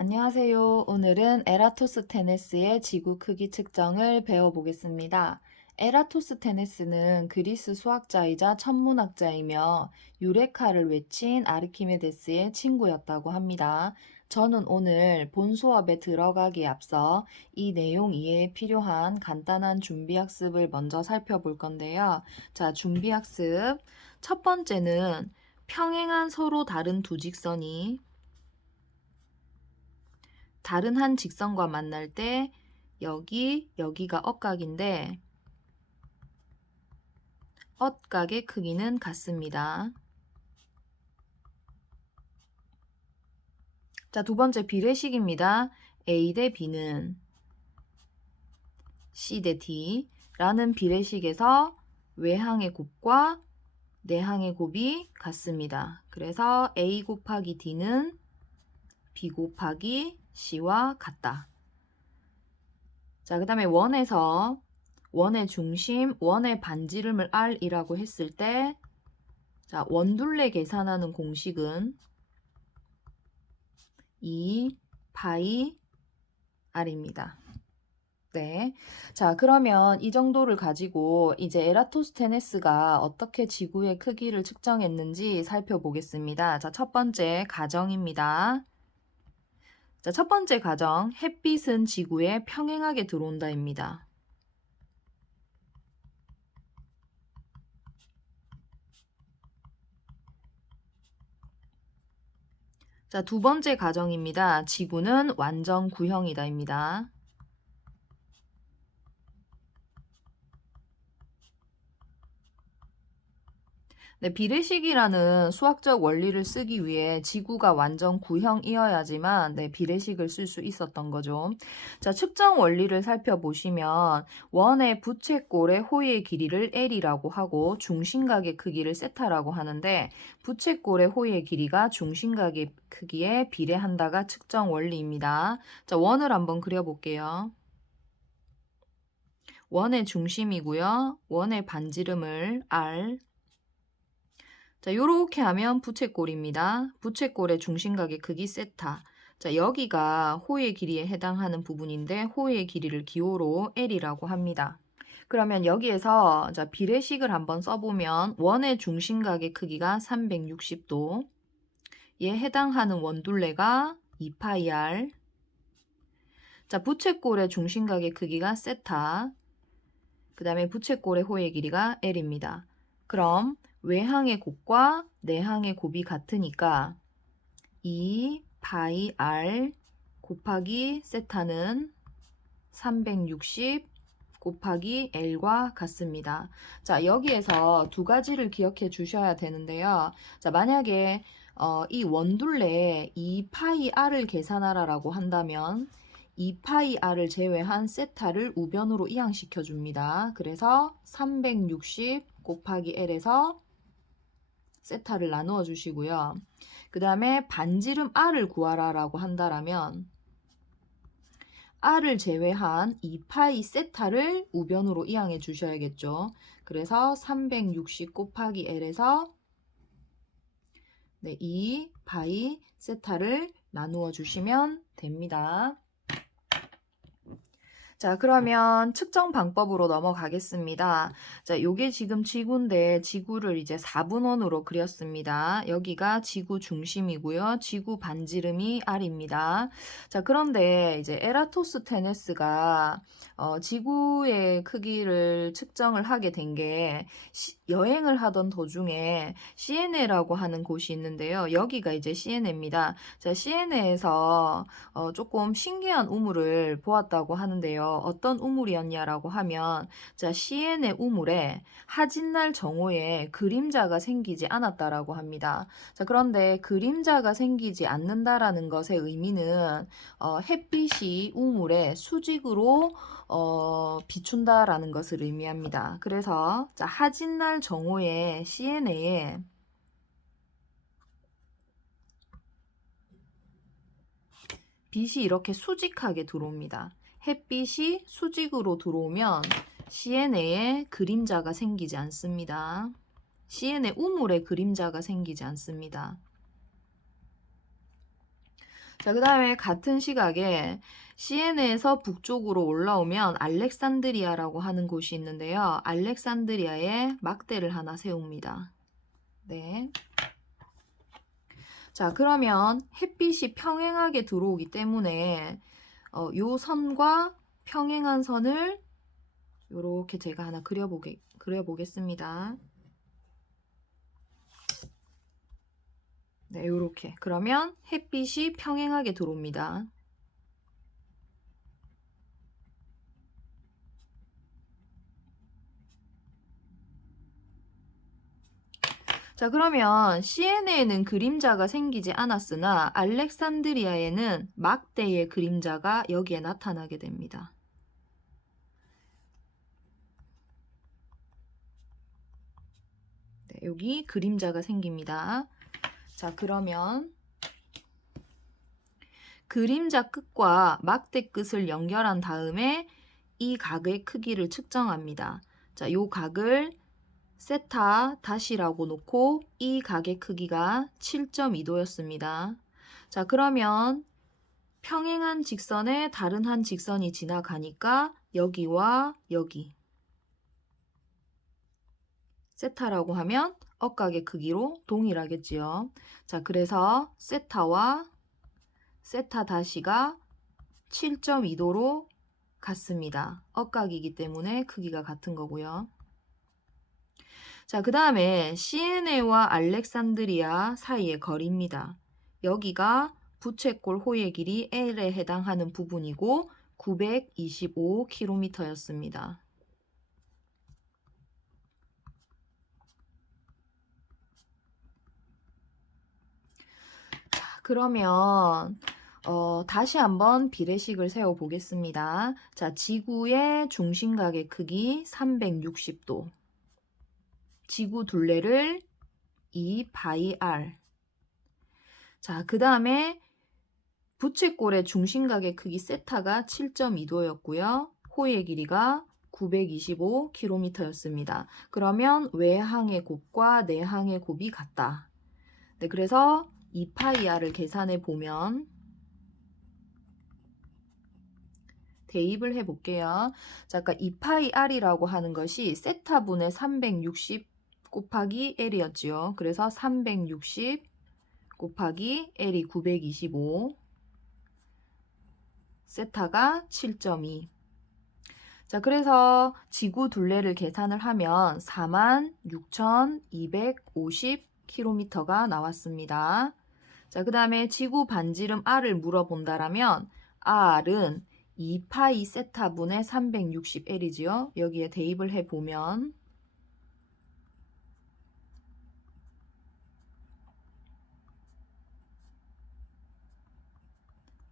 안녕하세요. 오늘은 에라토스테네스의 지구 크기 측정을 배워보겠습니다. 에라토스테네스는 그리스 수학자이자 천문학자이며 유레카를 외친 아르키메데스의 친구였다고 합니다. 저는 오늘 본 수업에 들어가기에 앞서 이 내용 이해에 필요한 간단한 준비학습을 먼저 살펴볼 건데요. 자, 준비학습. 첫 번째는 평행한 서로 다른 두 직선이 다른 한 직선과 만날 때 여기가 억각인데 억각의 크기는 같습니다. 자, 두 번째 비례식입니다. A 대 B는 C 대 D 라는 비례식에서 외항의 곱과 내항의 곱이 같습니다. 그래서 A 곱하기 D는 B 곱하기 C와 같다. 자, 그 다음에 원에서 원의 중심, 원의 반지름을 R이라고 했을 때, 자, 원둘레 계산하는 공식은 2 파이 R입니다. 네. 자, 그러면 이 정도를 가지고 이제 에라토스테네스가 어떻게 지구의 크기를 측정했는지 살펴보겠습니다. 자, 첫 번째 가정입니다. 자, 첫 번째 가정, 햇빛은 지구에 평행하게 들어온다입니다. 자, 두 번째 가정입니다. 지구는 완전 구형이다입니다. 네, 비례식이라는 수학적 원리를 쓰기 위해 지구가 완전 구형이어야지만 비례식을 쓸 수 있었던 거죠. 자, 측정 원리를 살펴보시면 원의 부채꼴의 호의 길이를 L이라고 하고 중심각의 크기를 세타라고 하는데 부채꼴의 호의 길이가 중심각의 크기에 비례한다가 측정 원리입니다. 자, 원을 한번 그려볼게요. 원의 중심이고요. 원의 반지름을 R. 자, 요렇게 하면 부채꼴입니다. 부채꼴의 중심각의 크기 세타. 자, 여기가 호의 길이에 해당하는 부분인데 호의 길이를 기호로 L이라고 합니다. 그러면 여기에서 자, 비례식을 한번 써보면 원의 중심각의 크기가 360도, 에 해당하는 원둘레가 2파이R, 자, 부채꼴의 중심각의 크기가 세타, 그 다음에 부채꼴의 호의 길이가 L입니다. 그럼 외항의 곱과 내항의 곱이 같으니까 2 파이 R 곱하기 세타는 360 곱하기 L과 같습니다. 자, 여기에서 두 가지를 기억해 주셔야 되는데요. 자, 만약에 이 원둘레에 2 파이 R을 계산하라라고 한다면 2 파이 R을 제외한 세타를 우변으로 이항시켜 줍니다. 그래서 360 곱하기 L에서 세타를 나누어 주시고요. 그 다음에 반지름 R을 구하라라고 한다면 R을 제외한 2파이 세타를 우변으로 이항해 주셔야겠죠. 그래서 360 곱하기 L에서 2파이 세타를 나누어 주시면 됩니다. 자, 그러면 측정 방법으로 넘어가겠습니다. 자, 요게 지금 지구인데 지구를 이제 4분원으로 그렸습니다. 여기가 지구 중심이고요. 지구 반지름이 R입니다. 자, 그런데 이제 에라토스테네스가 지구의 크기를 측정을 하게 된 게 여행을 하던 도중에 시에네라고 하는 곳이 있는데요. 여기가 이제 시에네입니다. 자, 시에네에서 조금 신기한 우물을 보았다고 하는데요. 어떤 우물이었냐라고 하면 자, 시엔의 우물에 하진날 정오에 그림자가 생기지 않았다라고 합니다. 자, 그런데 그림자가 생기지 않는다라는 것의 의미는 햇빛이 우물에 수직으로 비춘다라는 것을 의미합니다. 그래서 자, 하진날 정오에 시에네에 빛이 이렇게 수직하게 들어옵니다. 햇빛이 수직으로 들어오면 시에네에 그림자가 생기지 않습니다. 시에네 우물에 그림자가 생기지 않습니다. 자, 그 다음에 같은 시각에 시에네에서 북쪽으로 올라오면 알렉산드리아라고 하는 곳이 있는데요. 알렉산드리아에 막대를 하나 세웁니다. 네. 자, 그러면 햇빛이 평행하게 들어오기 때문에 요 선과 평행한 선을 요렇게 제가 하나 그려보겠습니다. 네, 요렇게. 그러면 햇빛이 평행하게 들어옵니다. 자, 그러면 시에네에는 그림자가 생기지 않았으나 알렉산드리아에는 막대의 그림자가 여기에 나타나게 됩니다. 네, 여기 그림자가 생깁니다. 자, 그러면 그림자 끝과 막대 끝을 연결한 다음에 이 각의 크기를 측정합니다. 자, 요 각을 세타 다시라고 놓고 이 각의 크기가 7.2도였습니다. 자, 그러면 평행한 직선에 다른 한 직선이 지나가니까 여기와 여기 세타라고 하면 억각의 크기로 동일하겠지요. 자, 그래서 세타와 세타 다시가 7.2도로 같습니다. 억각이기 때문에 크기가 같은 거고요. 자, 그 다음에 시에네와 알렉산드리아 사이의 거리입니다. 여기가 부채꼴 호의 길이 L에 해당하는 부분이고 925km였습니다. 그러면 다시 한번 비례식을 세워 보겠습니다. 자, 지구의 중심각의 크기 360도. 지구 둘레를 2πr. 자, 그 다음에 부채꼴의 중심각의 크기 세타가 7.2도였고요. 호의 길이가 925km였습니다. 그러면 외항의 곱과 내항의 곱이 같다. 네, 그래서 2πr을 계산해 보면 대입을 해 볼게요. 자, 아까 2πr이라고 하는 것이 세타분의 360 곱하기 L이었지요. 그래서 360 곱하기 L이 925, 세타가 7.2. 자, 그래서 지구 둘레를 계산을 하면 46,250km가 나왔습니다. 자, 그 다음에 지구 반지름 R을 물어본다라면 R은 2파이 세타분의 360L이지요. 여기에 대입을 해보면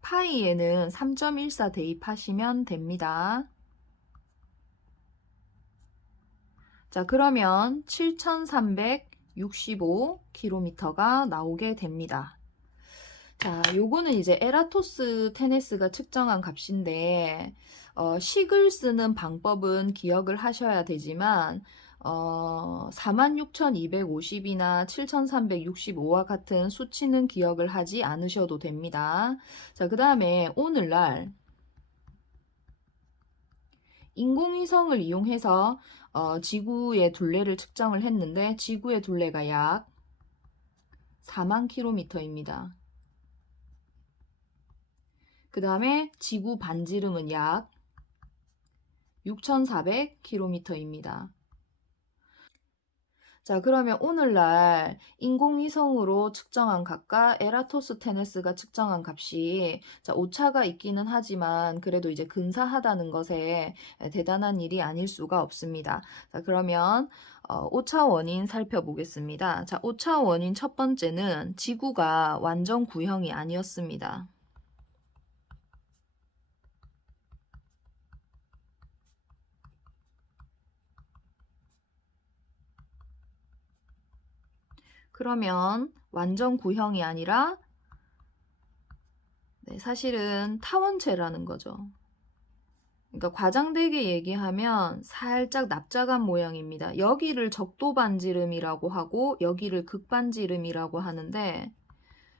파이에는 3.14 대입하시면 됩니다. 자, 그러면 7,365km가 나오게 됩니다. 자, 요거는 이제 에라토스테네스가 측정한 값인데 식을 쓰는 방법은 기억을 하셔야 되지만 46,250이나 7,365와 같은 수치는 기억을 하지 않으셔도 됩니다. 자, 그 다음에 오늘날 인공위성을 이용해서 지구의 둘레를 측정을 했는데 지구의 둘레가 약 4만 km입니다. 그 다음에 지구 반지름은 약 6,400km입니다. 자, 그러면 오늘날 인공위성으로 측정한 값과 에라토스테네스가 측정한 값이 오차가 있기는 하지만 그래도 이제 근사하다는 것에 대단한 일이 아닐 수가 없습니다. 자, 그러면 오차 원인 살펴보겠습니다. 자, 오차 원인 첫 번째는 지구가 완전 구형이 아니었습니다. 그러면 완전 구형이 아니라 사실은 타원체라는 거죠. 그러니까 과장되게 얘기하면 살짝 납작한 모양입니다. 여기를 적도반지름이라고 하고 여기를 극반지름이라고 하는데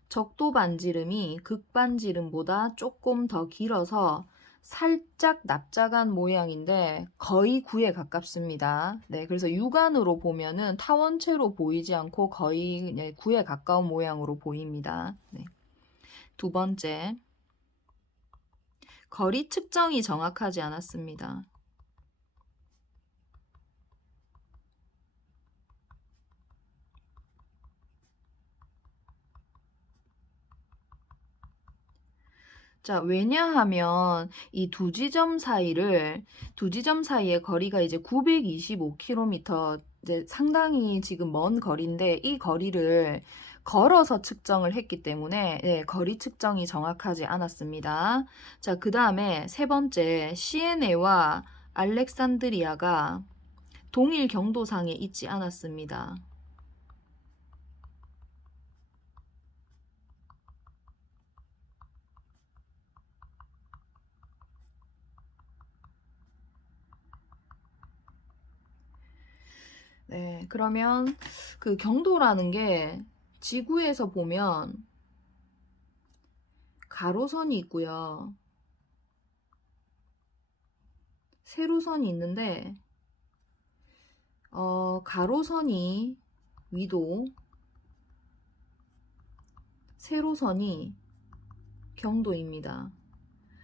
적도 반지름이 극반지름보다 조금 더 길어서 살짝 납작한 모양인데 거의 9에 가깝습니다. 네, 그래서 육안으로 보면은 타원체로 보이지 않고 거의 9에 가까운 모양으로 보입니다. 네. 두 번째, 거리 측정이 정확하지 않았습니다. 자, 왜냐하면 이 두 지점 사이의 거리가 이제 925km, 이제 상당히 지금 먼 거리인데 이 거리를 걸어서 측정을 했기 때문에 네, 거리 측정이 정확하지 않았습니다. 자, 그 다음에 세 번째, 시에네와 알렉산드리아가 동일 경도상에 있지 않았습니다. 네, 그러면 그 경도라는 게 지구에서 보면 가로선이 있고요. 세로선이 있는데 가로선이 위도, 세로선이 경도입니다.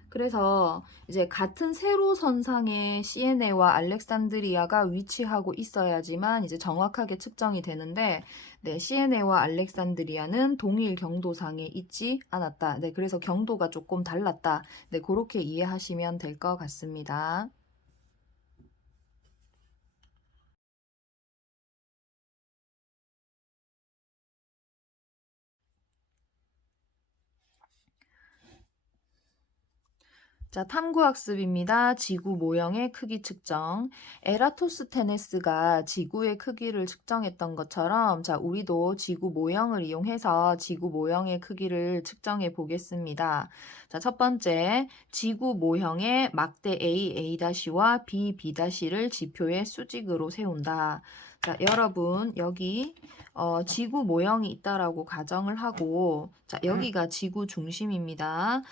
그래서 이제 같은 세로선상에 시에네와 알렉산드리아가 위치하고 있어야지만 이제 정확하게 측정이 되는데, 네, 시에네와 알렉산드리아는 동일 경도상에 있지 않았다. 네, 그래서 경도가 조금 달랐다. 네, 그렇게 이해하시면 될 것 같습니다. 자, 탐구학습입니다. 지구 모형의 크기 측정. 에라토스테네스가 지구의 크기를 측정했던 것처럼, 자, 우리도 지구 모형을 이용해서 지구 모형의 크기를 측정해 보겠습니다. 자, 첫 번째, 지구 모형의 막대 A,A'"와 B, B'"를 지표의 수직으로 세운다. 자, 여러분, 여기 지구 모형이 있다라고 가정을 하고, 자, 여기가 지구 중심입니다.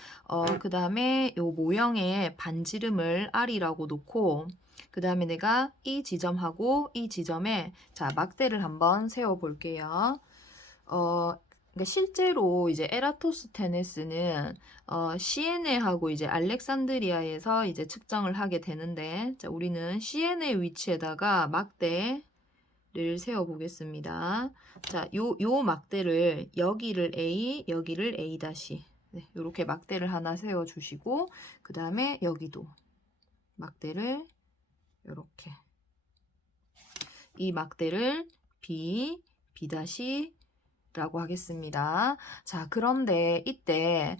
그 다음에 요 모형의 반지름을 R이라고 놓고, 그 다음에 내가 이 지점하고 이 지점에 자, 막대를 한번 세워 볼게요. 그러니까 실제로 이제 에라토스테네스는 시에네하고 이제 알렉산드리아에서 이제 측정을 하게 되는데, 자, 우리는 시에네 위치에다가 막대 를 세워 보겠습니다. 자, 요 막대를 여기를 A, 여기를 A 다시. 네, 요렇게 막대를 하나 세워 주시고 그다음에 여기도 막대를 요렇게. 이 막대를 B, B 다시 라고 하겠습니다. 자, 그런데 이때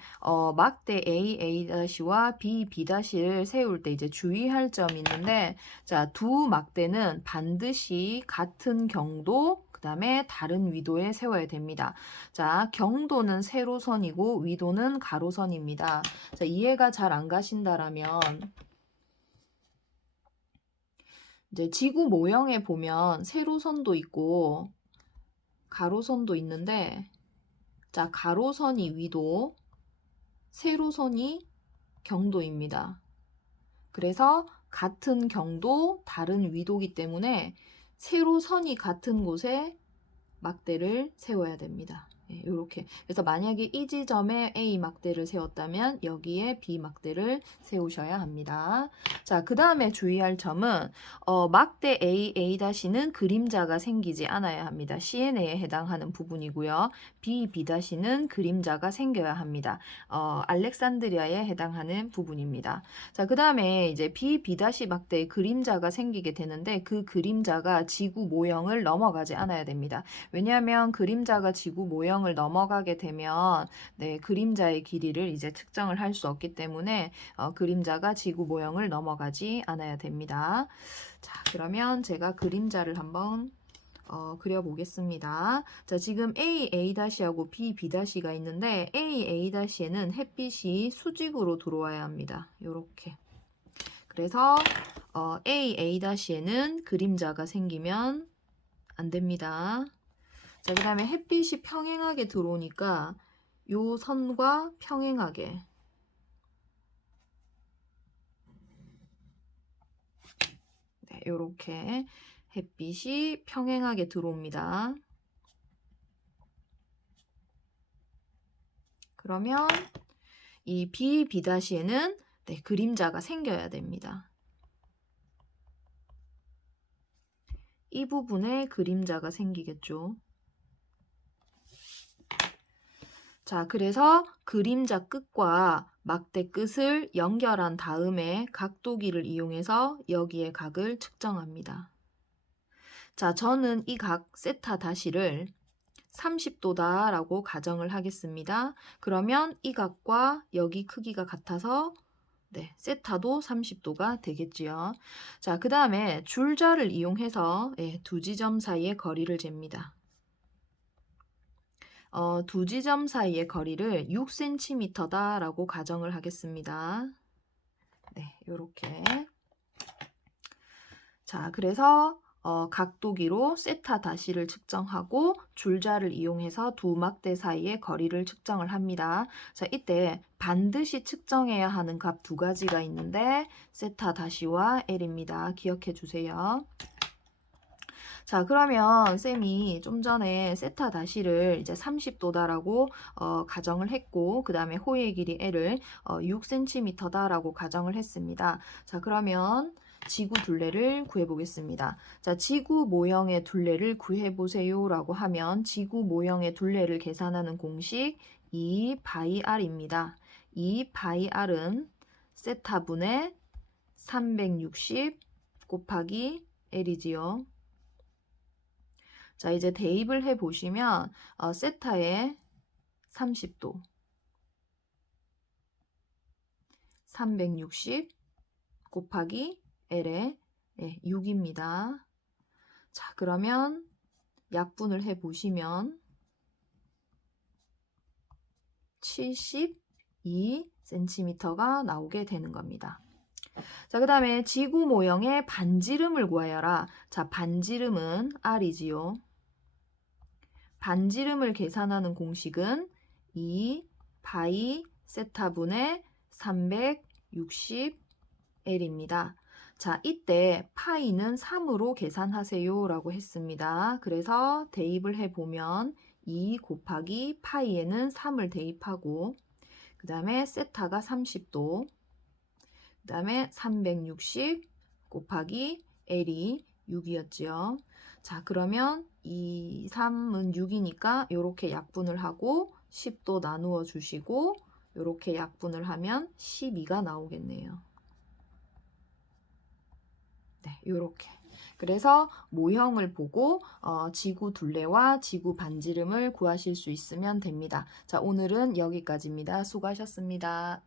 막대 A,A'"와 B, B'"를 세울 때 이제 주의할 점이 있는데, 자, 두 막대는 반드시 같은 경도, 그 다음에 다른 위도에 세워야 됩니다. 자, 경도는 세로선이고 위도는 가로선입니다. 자, 이해가 잘 안 가신다라면 이제 지구 모형에 보면 세로선도 있고 가로선도 있는데, 자, 가로선이 위도, 세로선이 경도입니다. 그래서 같은 경도, 다른 위도이기 때문에 세로선이 같은 곳에 막대를 세워야 됩니다. 이렇게. 그래서 만약에 이 지점에 A 막대를 세웠다면 여기에 B 막대를 세우셔야 합니다. 자, 그 다음에 주의할 점은 막대 A,A'"는 그림자가 생기지 않아야 합니다. CNA에 해당하는 부분이고요. B, B'"는 그림자가 생겨야 합니다. 알렉산드리아에 해당하는 부분입니다. 자, 그 다음에 이제 B, B' 막대에 그림자가 생기게 되는데 그 그림자가 지구 모형을 넘어가지 않아야 됩니다. 왜냐하면 그림자가 지구 모형을 넘어가게 되면 네, 그림자의 길이를 이제 측정을 할 수 없기 때문에 그림자가 지구 모형을 넘어가지 않아야 됩니다. 자, 그러면 제가 그림자를 한번 그려보겠습니다. 자, 지금 A, A'하고 B, B'가 있는데 A, A'"에는 햇빛이 수직으로 들어와야 합니다. 요렇게. 그래서 A, A'"에는 그림자가 생기면 안 됩니다. 자, 그 다음에 햇빛이 평행하게 들어오니까 요 선과 평행하게 네, 요렇게 햇빛이 평행하게 들어옵니다. 그러면 이 B, B'에는 네, 그림자가 생겨야 됩니다. 이 부분에 그림자가 생기겠죠. 자, 그래서 그림자 끝과 막대 끝을 연결한 다음에 각도기를 이용해서 여기에 각을 측정합니다. 자, 저는 이 각 세타 다시를 30도다 라고 가정을 하겠습니다. 그러면 이 각과 여기 크기가 같아서 네, 세타도 30도가 되겠지요. 자, 그 다음에 줄자를 이용해서 두 지점 사이의 거리를 잽니다. 두 지점 사이의 거리를 6cm다 라고 가정을 하겠습니다. 네, 요렇게. 자, 그래서 각도기로 세타 다시를 측정하고 줄자를 이용해서 두 막대 사이의 거리를 측정을 합니다. 자, 이때 반드시 측정해야 하는 값 두 가지가 있는데 세타 다시와 L입니다. 기억해 주세요. 자, 그러면 쌤이 좀 전에 세타 다시를 이제 30도다라고 가정을 했고, 그 다음에 호의 길이 L을 6cm다라고 가정을 했습니다. 자, 그러면 지구 둘레를 구해보겠습니다. 자, 지구 모형의 둘레를 구해보세요 라고 하면 지구 모형의 둘레를 계산하는 공식 2 바이 R입니다. 2 바이 R은 세타분의 360 곱하기 L이지요. 자, 이제 대입을 해보시면 세타에 30도, 360 곱하기 L에 6입니다. 자, 그러면 약분을 해보시면 72cm가 나오게 되는 겁니다. 자, 그 다음에 지구 모형의 반지름을 구하여라. 자, 반지름은 R이지요. 반지름을 계산하는 공식은 2 바이 세타분의 360L입니다. 자, 이때 파이는 3으로 계산하세요 라고 했습니다. 그래서 대입을 해보면 2 곱하기 파이에는 3을 대입하고 그 다음에 세타가 30도 그 다음에 360 곱하기 L이 6이었지요. 자, 그러면 2, 3은 6이니까 이렇게 약분을 하고 10도 나누어 주시고 이렇게 약분을 하면 12가 나오겠네요. 네, 이렇게. 그래서 모형을 보고 지구 둘레와 지구 반지름을 구하실 수 있으면 됩니다. 자, 오늘은 여기까지입니다. 수고하셨습니다.